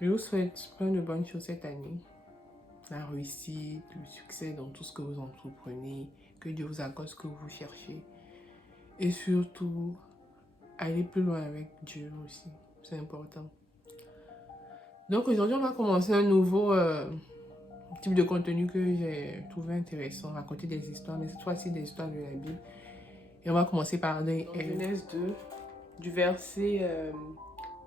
Je vous souhaite plein de bonnes choses cette année. La réussite, le succès dans tout ce que vous entreprenez. Que Dieu vous accorde ce que vous cherchez. Et surtout, aller plus loin avec Dieu aussi. C'est important. Donc aujourd'hui, on va commencer un nouveau type de contenu que j'ai trouvé intéressant. Raconter des histoires, mais cette fois-ci des histoires de la Bible. Et on va commencer par Genèse 2, du verset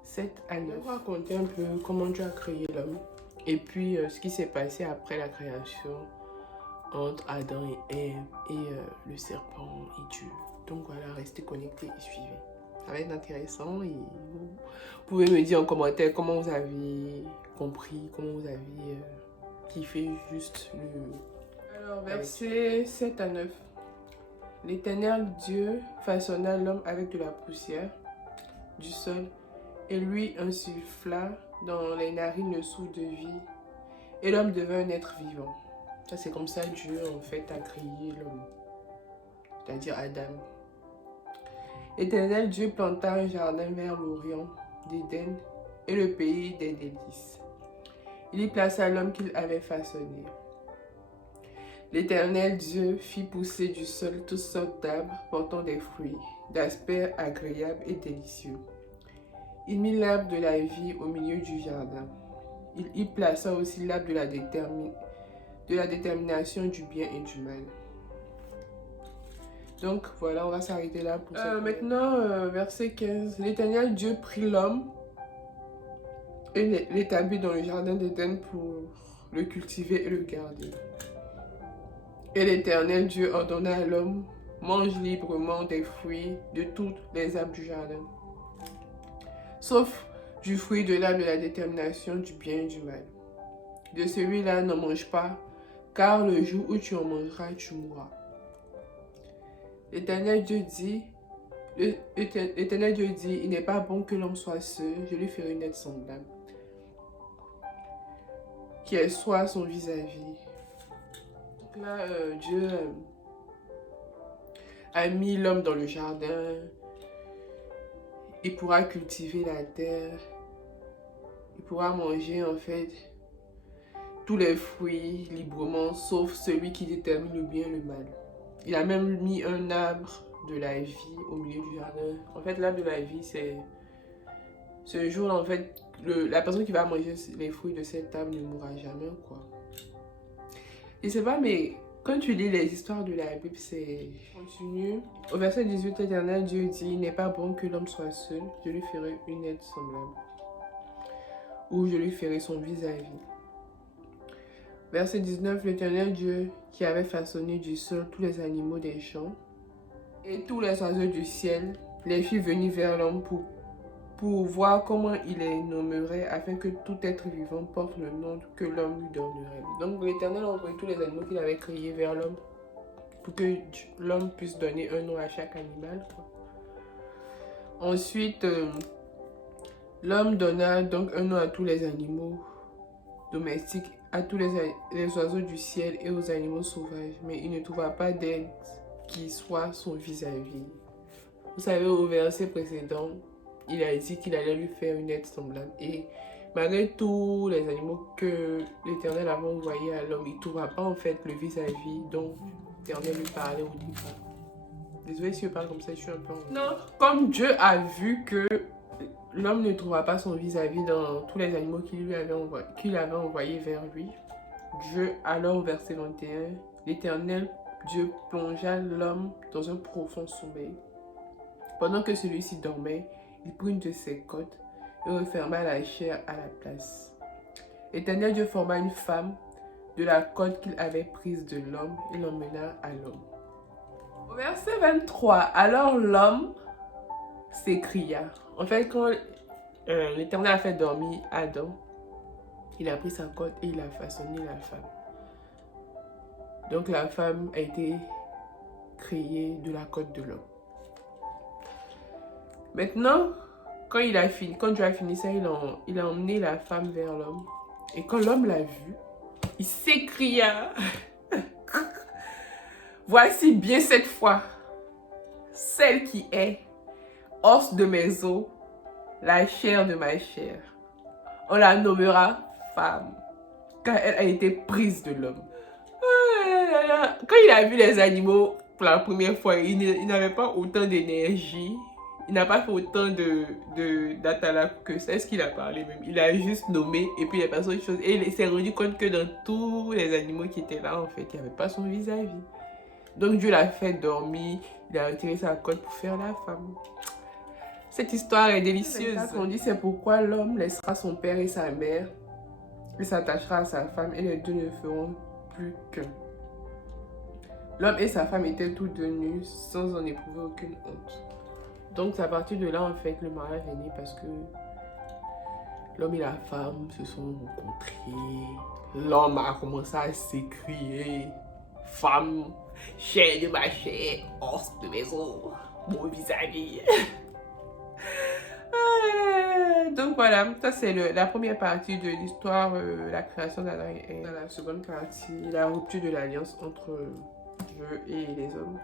7 à 9. On va raconter un peu comment Dieu a créé l'homme. Et puis ce qui s'est passé après la création entre Adam et Ève et le serpent et Dieu. Donc voilà, restez connectés et suivez. Ça va être intéressant et vous pouvez me dire en commentaire comment vous avez compris, comment vous avez kiffé juste le... Alors verset 7 à 9. L'Éternel Dieu façonna l'homme avec de la poussière du sol et lui insuffla dans les narines le souffle de vie et l'homme devint un être vivant. Ça c'est comme ça Dieu en fait a créé l'homme, c'est-à-dire Adam. L'Éternel Dieu planta un jardin vers l'Orient d'Éden et le pays des délices. Il y plaça l'homme qu'il avait façonné. L'Éternel Dieu fit pousser du sol toutes sortes d'arbres portant des fruits, d'aspect agréable et délicieux. Il mit l'arbre de la vie au milieu du jardin. Il y plaça aussi l'arbre de la détermination du bien et du mal. Donc voilà, on va s'arrêter là pour ça. Maintenant, verset 15. L'Éternel Dieu prit l'homme et l'établit dans le jardin d'Éden pour le cultiver et le garder. Et l'Éternel Dieu ordonna à l'homme, mange librement des fruits de tous les arbres du jardin, sauf du fruit de l'arbre de la détermination du bien et du mal. De celui-là, n'en mange pas, car le jour où tu en mangeras, tu mourras. L'Éternel Dieu dit, il n'est pas bon que l'homme soit seul, je lui ferai une aide semblable, qu'elle soit son vis-à-vis. Donc là, Dieu a mis l'homme dans le jardin, il pourra cultiver la terre, il pourra manger en fait tous les fruits librement, sauf celui qui détermine le bien et le mal. Il a même mis un arbre de la vie au milieu du jardin. En fait, l'arbre de la vie, c'est ce jour-là, en fait, la personne qui va manger les fruits de cet arbre ne mourra jamais, quoi. Je sais pas, mais quand tu lis les histoires de la Bible, c'est... Continue. Au verset 18, l'Éternel Dieu dit, il n'est pas bon que l'homme soit seul, je lui ferai une aide semblable. Ou je lui ferai son vis-à-vis. Verset 19, l'Éternel Dieu qui avait façonné du sol tous les animaux des champs et tous les oiseaux du ciel, les fit venir vers l'homme pour voir comment il les nommerait afin que tout être vivant porte le nom que l'homme lui donnerait. Donc l'Éternel a envoyé tous les animaux qu'il avait créés vers l'homme pour que l'homme puisse donner un nom à chaque animal, quoi. Ensuite, l'homme donna donc un nom à tous les animaux domestiques, à tous les oiseaux du ciel et aux animaux sauvages, mais il ne trouva pas d'aide qui soit son vis-à-vis. Vous savez, au verset précédent, il a dit qu'il allait lui faire une aide semblable. Et malgré tous les animaux que l'Éternel avait envoyés à l'homme, il ne trouva pas en fait le vis-à-vis dont l'Éternel lui parlait au départ. Désolée si je parle comme ça, je suis un peu en... Non, comme Dieu a vu que l'homme ne trouva pas son vis-à-vis dans tous les animaux qu'il avait envoyés vers lui, Dieu, alors au verset 21, l'Éternel Dieu plongea l'homme dans un profond sommeil. Pendant que celui-ci dormait, il prit une de ses côtes et referma la chair à la place. L'Éternel Dieu forma une femme de la côte qu'il avait prise de l'homme et l'emmena à l'homme. Au verset 23, alors l'homme s'écria. En fait, quand l'Éternel a fait dormir Adam, il a pris sa côte et il a façonné la femme. Donc la femme a été créée de la côte de l'homme. Maintenant, quand Dieu a fini ça, il a emmené la femme vers l'homme. Et quand l'homme l'a vue, il s'écria. Voici bien cette fois, celle qui est os de mes os, la chair de ma chair. On la nommera femme, car elle a été prise de l'homme. Quand il a vu les animaux pour la première fois, il n'avait pas autant d'énergie. Il n'a pas fait autant d'atalaku que ça. Est-ce qu'il a parlé même? Il a juste nommé et puis il a passé autre chose. Et il s'est rendu compte que dans tous les animaux qui étaient là, en fait, il n'y avait pas son vis-à-vis. Donc Dieu l'a fait dormir. Il a retiré sa côte pour faire la femme. Cette histoire est délicieuse. On dit c'est pourquoi l'homme laissera son père et sa mère et s'attachera à sa femme et les deux ne feront plus qu'un. L'homme et sa femme étaient tous deux nus sans en éprouver aucune honte. Donc c'est à partir de là en fait le mariage est né parce que l'homme et la femme se sont rencontrés. L'homme a commencé à s'écrier: femme, chair de ma chair, os de mes os, mon vis-à-vis. Donc voilà, ça c'est la première partie de l'histoire, la création d'Adam et Ève. Dans la seconde partie, la rupture de l'alliance entre Dieu et les hommes.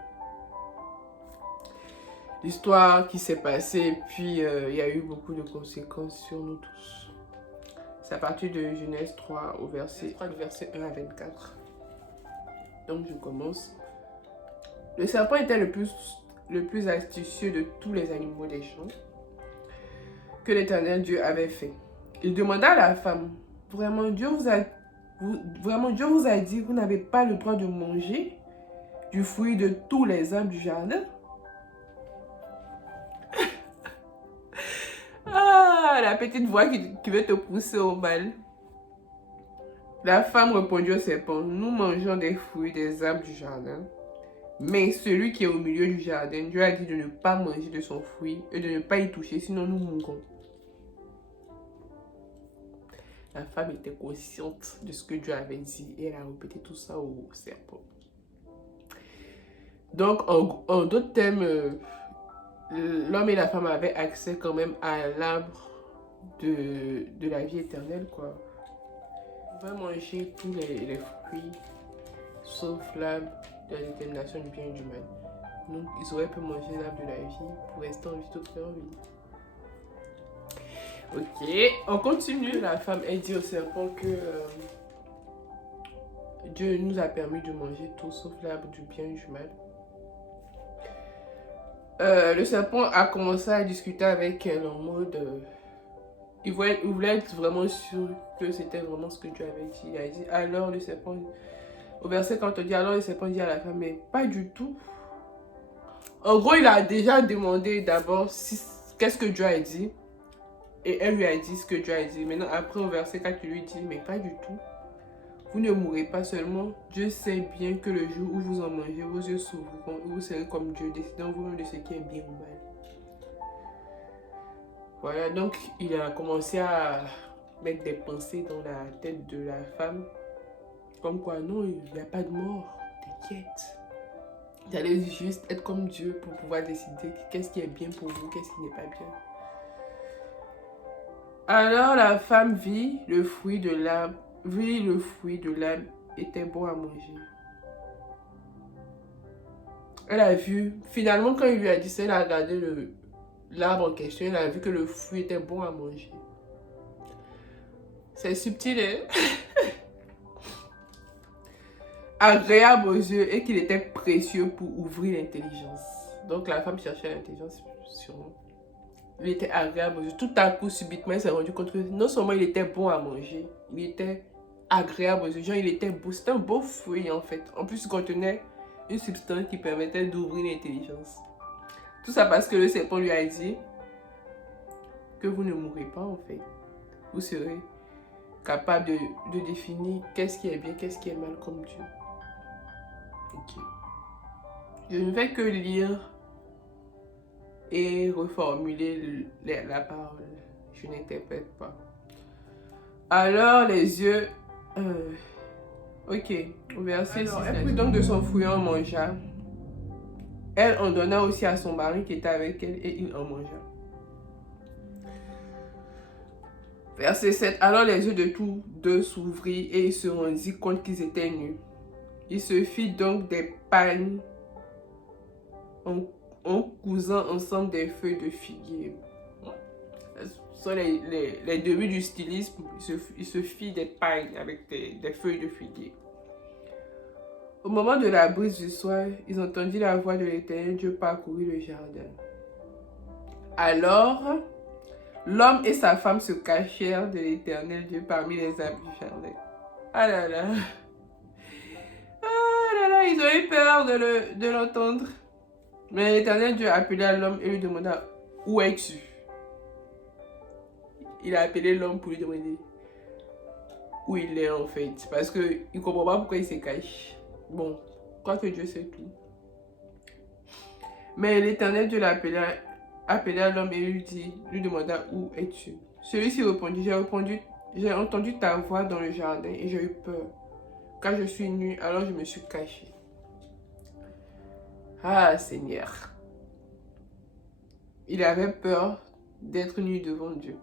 L'histoire qui s'est passée, puis il y a eu beaucoup de conséquences sur nous tous. C'est à partir de Genèse 3 au verset 1 à 24. Donc je commence. Le serpent était le plus astucieux de tous les animaux des champs que l'Éternel Dieu avait fait. Il demanda à la femme: vraiment Dieu vous a dit, vous n'avez pas le droit de manger du fruit de tous les arbres du jardin? Ah, la petite voix qui veut te pousser au mal. La femme répondit au serpent: nous mangeons des fruits des arbres du jardin, mais celui qui est au milieu du jardin, Dieu a dit de ne pas manger de son fruit et de ne pas y toucher, sinon nous mourrons. La femme était consciente de ce que Dieu avait dit et elle a répété tout ça au serpent. Donc, en d'autres termes, l'homme et la femme avaient accès quand même à l'arbre de la vie éternelle, quoi. On va manger tous les fruits, sauf l'arbre de la détermination du bien et du mal. Donc, ils auraient pu manger l'arbre de la vie pour rester en vie toute leur vie. Ok, on continue. La femme a dit au serpent que Dieu nous a permis de manger tout sauf l'arbre du bien et du mal. Le serpent a commencé à discuter avec elle en mode... il voulait être vraiment sûr que c'était vraiment ce que Dieu avait dit. Il a dit, alors le serpent... Au verset quand on dit, alors le serpent dit à la femme, mais pas du tout. En gros, il a déjà demandé d'abord qu'est-ce que Dieu a dit. Et elle lui a dit ce que Dieu a dit. Maintenant, après, au verset 4, il lui dit, mais pas du tout. Vous ne mourrez pas seulement. Dieu sait bien que le jour où vous en mangez, vos yeux s'ouvriront et vous serez comme Dieu, décidant vous-même de ce qui est bien ou mal. Voilà, donc il a commencé à mettre des pensées dans la tête de la femme. Comme quoi, non, il n'y a pas de mort, t'inquiète. Vous allez juste être comme Dieu pour pouvoir décider qu'est-ce qui est bien pour vous, qu'est-ce qui n'est pas bien. Alors la femme vit le fruit de l'arbre était bon à manger. Elle a vu, finalement quand il lui a dit ça, elle a regardé l'arbre en question, elle a vu que le fruit était bon à manger. C'est subtil, hein? Agréable aux yeux et qu'il était précieux pour ouvrir l'intelligence. Donc la femme cherchait l'intelligence sûrement. Il était agréable aux yeux. Tout à coup, subitement, il s'est rendu compte que non seulement il était bon à manger, il était agréable aux yeux. Genre, il était beau. C'était un beau fruit en fait. En plus, il contenait une substance qui permettait d'ouvrir l'intelligence. Tout ça parce que le serpent lui a dit que vous ne mourrez pas en fait. Vous serez capable de définir qu'est-ce qui est bien, qu'est-ce qui est mal comme Dieu. Ok. Je ne vais que lire et reformuler la parole. Je n'interprète pas. Alors les yeux... ok, au verset 6. Elle prit donc de son fruit en mangea. Elle en donna aussi à son mari qui était avec elle et il en mangea. Verset 7. Alors les yeux de tous deux s'ouvrirent et ils se rendirent compte qu'ils étaient nus. Il se fit donc des pagnes en cousant ensemble des feuilles de figuier. sont les débuts du stylisme. Il se fit des pailles avec des feuilles de figuier. Au moment de la brise du soir, ils entendirent la voix de l'Éternel Dieu parcourir le jardin. Alors, l'homme et sa femme se cachèrent de l'Éternel Dieu parmi les arbres du jardin. Ah là là. Ah là là, ils ont eu peur de l'entendre. Mais l'Éternel Dieu appela l'homme et lui demanda, où es-tu? Il a appelé l'homme pour lui demander où il est en fait. Parce qu'il ne comprend pas pourquoi il se cache. Bon, je crois que Dieu sait tout. Mais l'Éternel Dieu appela l'homme et lui demanda, où es-tu? Celui-ci répondit, j'ai entendu ta voix dans le jardin et j'ai eu peur. Quand je suis nu, alors je me suis caché. Ah Seigneur. Il avait peur d'être nu devant Dieu.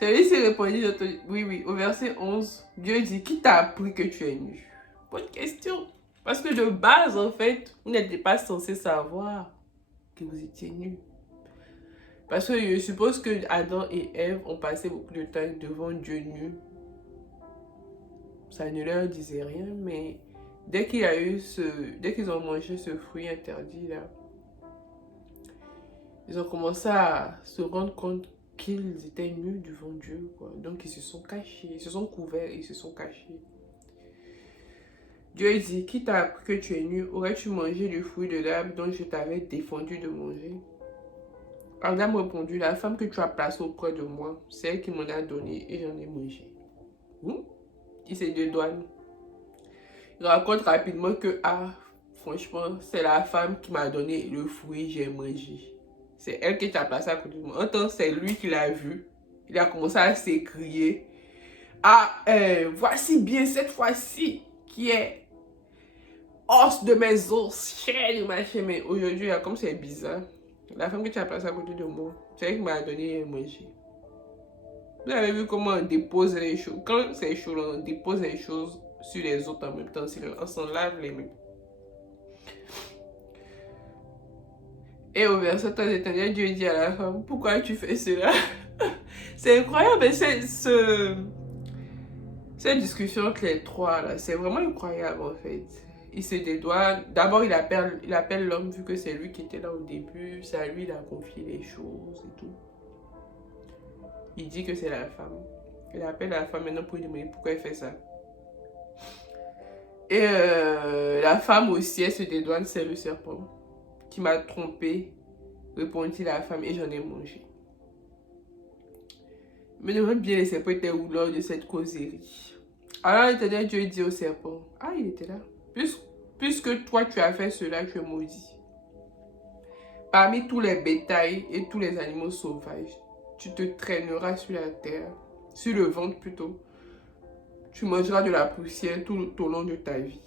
Celui-ci répondit, oui, au verset 11, Dieu dit, qui t'a appris que tu es nu? Bonne question. Parce que de base, en fait, vous n'étiez pas censé savoir que vous étiez nus. Parce que je suppose que Adam et Ève ont passé beaucoup de temps devant Dieu nu. Ça ne leur disait rien, mais dès qu'ils ont mangé ce fruit interdit là, ils ont commencé à se rendre compte qu'ils étaient nus devant Dieu, quoi. Donc ils se sont cachés, ils se sont couverts, ils se sont cachés. Dieu dit, qui t'a appris que tu es nu? Aurais-tu mangé du fruit de l'arbre dont je t'avais défendu de manger? Adam répondit, la femme que tu as placée auprès de moi, c'est elle qui m'en a donné et j'en ai mangé. Il s'est dédouane. Il raconte rapidement que, franchement, c'est la femme qui m'a donné le fruit, j'ai mangé. C'est elle qui t'a placé à côté de moi. En tant que c'est lui qui l'a vu, il a commencé à s'écrier. Voici bien cette fois-ci qui est os de mes os, chair de ma chair. Mais aujourd'hui, comme c'est bizarre, la femme que tu as placée à côté de moi, c'est elle qui m'a donné à manger. Vous avez vu comment on dépose les choses. Quand c'est chaud, on dépose les choses sur les autres en même temps. On s'en lave les mains. Et au verset 13, l'Éternel Dieu dit à la femme, pourquoi tu fais cela? C'est incroyable, cette discussion entre les trois, là, c'est vraiment incroyable en fait. Il se dédouane. D'abord, il appelle l'homme, vu que c'est lui qui était là au début. C'est à lui, il a confié les choses et tout. Il dit que c'est la femme. Il appelle la femme maintenant pour lui demander pourquoi elle fait ça. Et la femme aussi, elle se dédouane, c'est le serpent qui m'a trompé, répondit la femme, et j'en ai mangé. Mais j'aimerais bien les serpents étaient où lors de cette causerie. Alors l'Éternel Dieu dit au serpent, il était là. Puisque toi tu as fait cela, tu es maudit. Parmi tous les bétails et tous les animaux sauvages, tu te traîneras sur la terre, sur le ventre plutôt. Tu mangeras de la poussière tout au long de ta vie.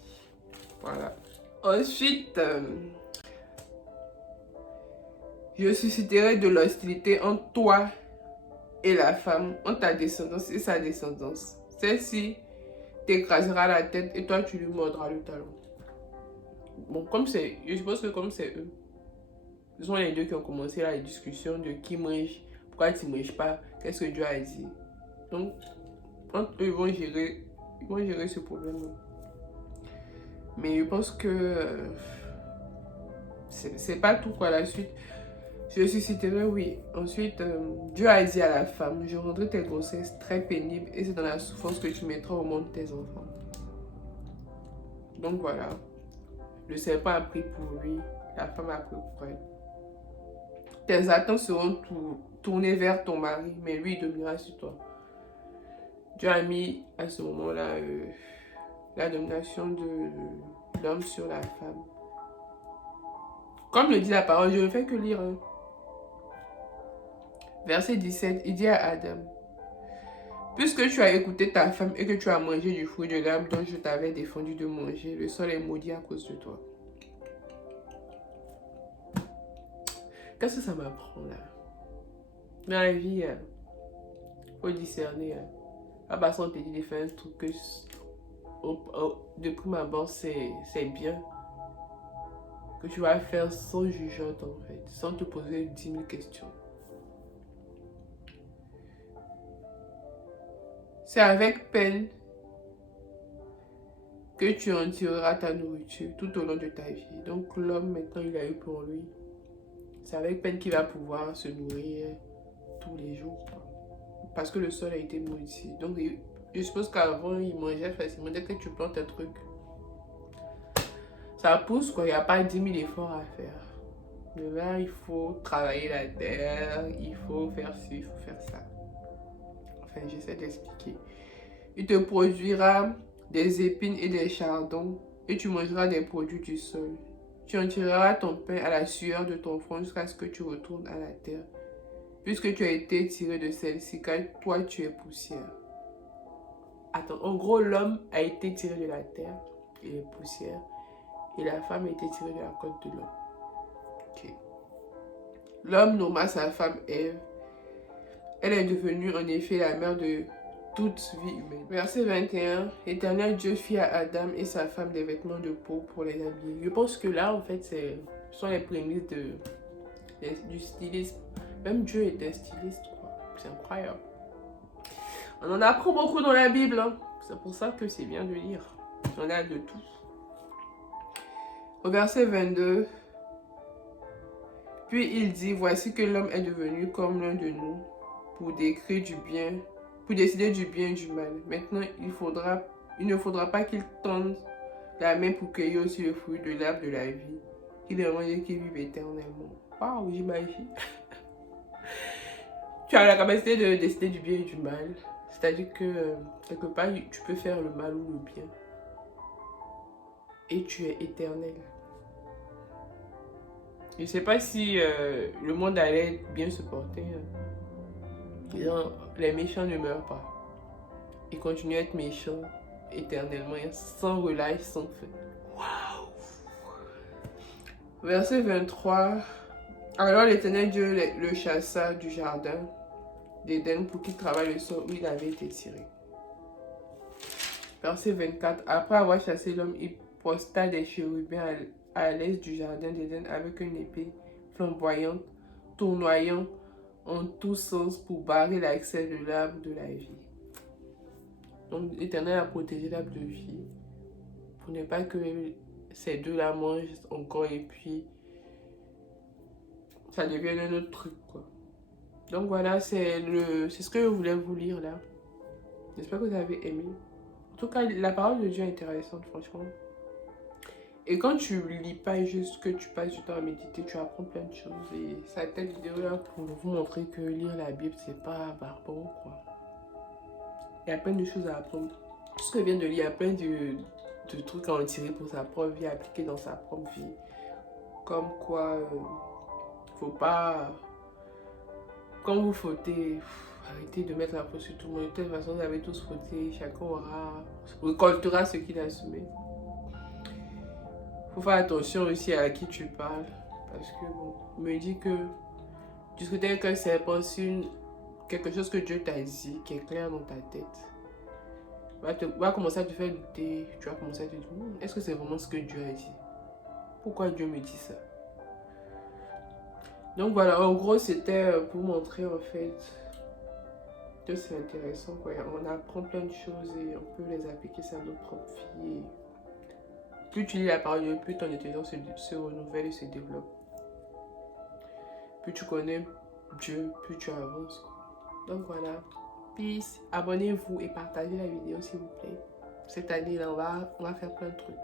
Voilà. Ensuite, je susciterai de l'hostilité entre toi et la femme, entre ta descendance et sa descendance. Celle-ci t'écrasera la tête et toi tu lui mordras le talon. Bon, je suppose que comme c'est eux, ce sont les deux qui ont commencé la discussion de qui mange, pourquoi tu ne manges pas, qu'est-ce que Dieu a dit. Donc, entre eux, ils vont gérer ce problème. Mais je pense que c'est pas tout quoi la suite. Je susciterai, oui. Ensuite, Dieu a dit à la femme, je rendrai tes grossesses très pénibles et c'est dans la souffrance que tu mettras au monde tes enfants. Donc voilà. Le serpent a pris pour lui, la femme a pris pour elle. Tes attentes seront tournées vers ton mari, mais lui il dominera sur toi. Dieu a mis à ce moment-là la domination de l'homme sur la femme. Comme le dit la parole, je ne fais que lire. Verset 17, il dit à Adam, puisque tu as écouté ta femme et que tu as mangé du fruit de l'arbre dont je t'avais défendu de manger, le sol est maudit à cause de toi. Qu'est-ce que ça m'apprend là? Dans la vie, il faut discerner. À part on te dit de faire un truc que de prime abord c'est bien. Que tu vas faire sans jugeante en fait, sans te poser 10 000 questions. C'est avec peine que tu en tireras ta nourriture tout au long de ta vie. Donc l'homme, maintenant, il a eu pour lui. C'est avec peine qu'il va pouvoir se nourrir tous les jours. Parce que le sol a été modifié. Donc je suppose qu'avant, il mangeait facilement. Dès que tu plantes un truc, ça pousse, quoi. Il n'y a pas 10 000 efforts à faire. Mais là, il faut travailler la terre, il faut faire ci, il faut faire ça. Enfin, j'essaie d'expliquer. Il te produira des épines et des chardons, et tu mangeras des produits du sol. Tu en tireras ton pain à la sueur de ton front jusqu'à ce que tu retournes à la terre, puisque tu as été tiré de celle-ci, car toi tu es poussière. Attends, en gros, l'homme a été tiré de la terre, il est poussière, et la femme a été tirée de la côte de l'homme. Okay. L'homme nomma sa femme Ève. Elle est devenue en effet la mère de toute vie humaine. Verset 21. L'Éternel Dieu fit à Adam et sa femme des vêtements de peau pour les habiller. Je pense que là, en fait, ce sont les prémices du stylisme. Même Dieu est un styliste, quoi. C'est incroyable. On en apprend beaucoup dans la Bible. Hein. C'est pour ça que c'est bien de lire. On a de tout. Au verset 22. Puis il dit, voici que l'homme est devenu comme l'un de nous pour décrire du bien, pour décider du bien et du mal. Maintenant, il ne faudra pas qu'il tende la main pour cueillir aussi le fruit de l'arbre de la vie, qu'il est mangé qu'il vive éternellement. Waouh, j'imagine. Tu as la capacité de décider du bien et du mal. C'est-à-dire que quelque part, tu peux faire le mal ou le bien. Et tu es éternel. Je ne sais pas si le monde allait bien se porter. Les méchants ne meurent pas. Ils continuent à être méchants éternellement, sans relâche, sans fin. Waouh! Verset 23. Alors l'Éternel Dieu le chassa du jardin d'Éden pour qu'il travaille le sol où il avait été tiré. Verset 24. Après avoir chassé l'homme, il posta des chérubins à l'est du jardin d'Éden avec une épée flamboyante, tournoyant en tous sens pour barrer l'accès de l'arbre de la vie. Donc l'Éternel a protégé l'arbre de vie pour ne pas que ces deux-là mangent encore et puis ça devienne un autre truc, quoi. Donc voilà, c'est ce que je voulais vous lire là. J'espère que vous avez aimé. En tout cas, la parole de Dieu est intéressante, franchement. Et quand tu lis pas juste que tu passes du temps à méditer, tu apprends plein de choses. Et cette vidéo là pour vous montrer que lire la Bible, c'est pas barbare, quoi. Il y a plein de choses à apprendre. Tout ce que je viens de lire, il y a plein de trucs à en tirer pour sa propre vie, à appliquer dans sa propre vie. Comme quoi, faut pas... Quand vous fautez, arrêtez de mettre la faute sur tout le monde. De toute façon, vous avez tous fauté. Chacun récoltera ce qu'il a semé. Faut faire attention aussi à qui tu parles. Parce que, bon, on me dit que discuter avec un serpent sur quelque chose que Dieu t'a dit, qui est clair dans ta tête, va commencer à te faire douter. Tu vas commencer à te dire, est-ce que c'est vraiment ce que Dieu a dit? Pourquoi Dieu me dit ça? Donc voilà, en gros, c'était pour montrer en fait que c'est intéressant, quoi. On apprend plein de choses et on peut les appliquer sur notre propre vie. Plus tu lis la parole de Dieu, plus ton intelligence se renouvelle et se développe. Plus tu connais Dieu, plus tu avances, quoi. Donc voilà, peace, abonnez-vous et partagez la vidéo s'il vous plaît. Cette année-là, on va faire plein de trucs.